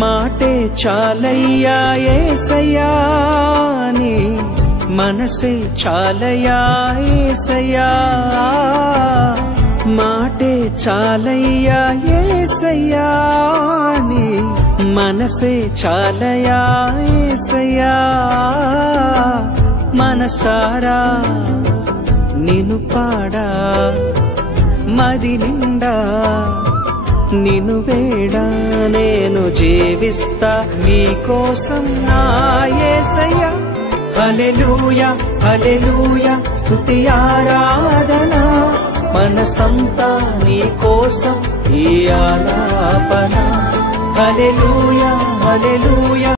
మాటే చాలయ్యా యేసయ్యా నీ మనసే చాలయ్యా యేసయ్యా మాటే చాలయ్యా యేసయ్యా నీ మనసే చాలయ్యా యేసయ్యా మనసారా నిన్ను పాడా మది నిండా నిన్ను వేడా నేను జీవిస్తా నీకోసం నా యేసయ్యా హల్లెలూయా హల్లెలూయా స్తుతి ఆరాధన మనసంతా నీకోసం ఈ ఆలాపన హల్లెలూయా హల్లెలూయా